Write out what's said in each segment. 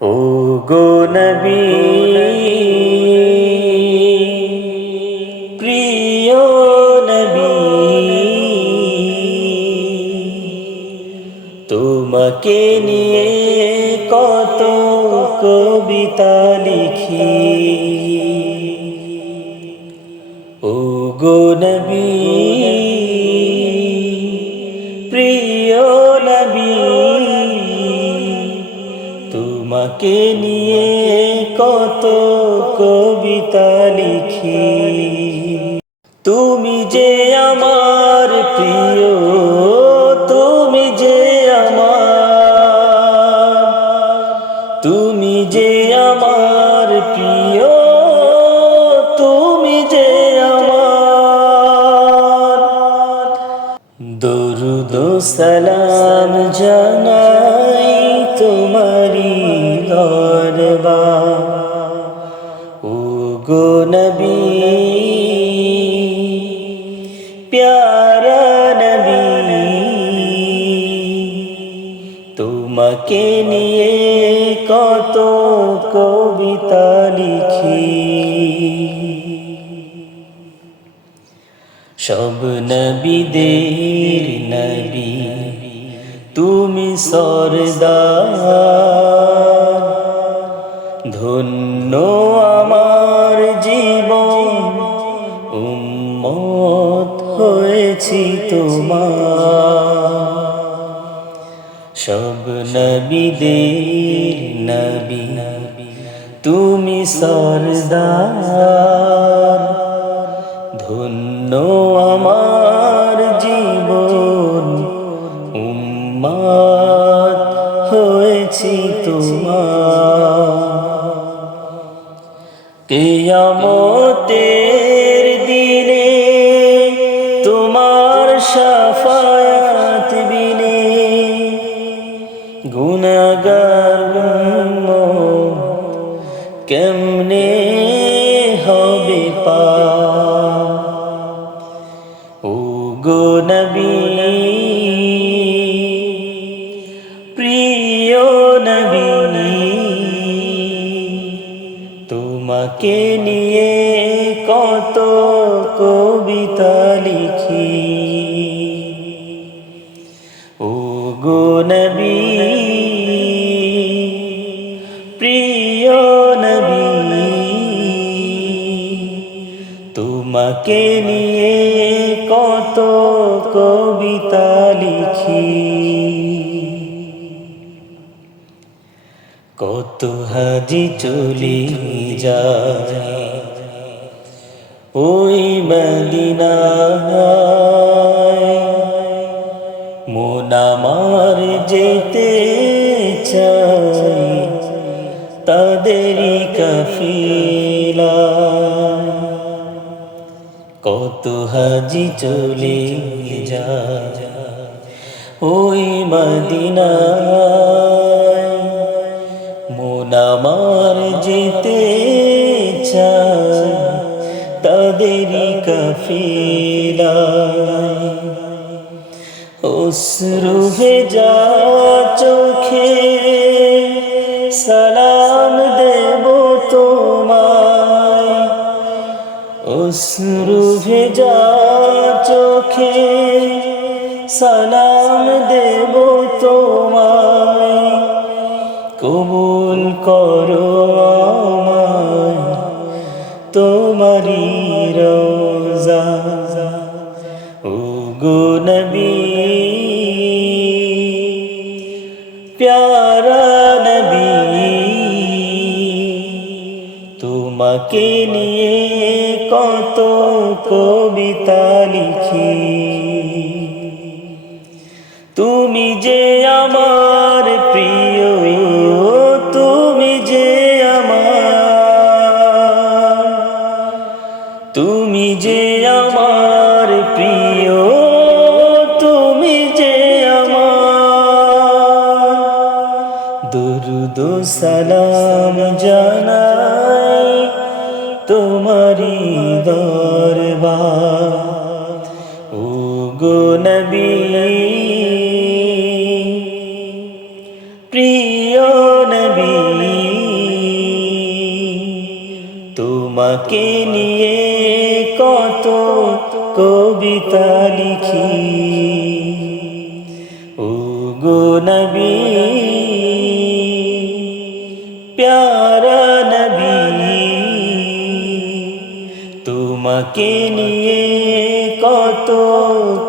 ও গো নবী তোমাকে নিয়ে কত কবিতা লিখি। ও গো নবী তোমাকে নিয়ে কত কবিতা লিখি। তুমি যে আমার প্রিয়, তুমি যে আমার। তুমি যে আমার প্রিয়, তুমি যে আমার। দরুদ সালাম জানাই গো নবী প্যারা নবী তোমাকে নিয়ে কত কবিতা লিখি। সব নবীদের নবী তুমি সরদার। ধন্য আমার জীবন উম্মত হয়েছি তোমার। সব নবীদের নবী তুমি সরদার। ধন্য আমার কেয়ামতের দিনে তোমার সাফায়াত বিনে উম্মত কেমনে হবে পা? ও গো নবী তোমাকে নিয়ে কত কবিতা লিখি। ও গো প্রিয় নবী তোমাকে নিয়ে কত কবিতা লিখি। কত হাজি চলে যায়। ওই মদিনা মন আমার যেতে চাই তাদেরই কাফিলা। কত হাজি চলে যায়। ওই মদিনায় আমার যেতে চায় তাদেরই কাফিলায়। অশ্রু ভেজা চোখে সালাম দেব তোমায়। অশ্রু ভেজা চোখে তোমারি রোজা। ও গো নবী, প্যারা নবী, তোমাকে নিয়ে কত কবিতা লিখি। তুমি যে আমার সালাম জানাই তোমারি দরবার। ও গো নবী, প্রিয় নবী, তোমাকে নিয়ে কত কবিতা লিখি। ও গো নবী তোমাকে নিয়ে কত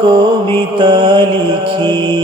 কবিতা লিখি।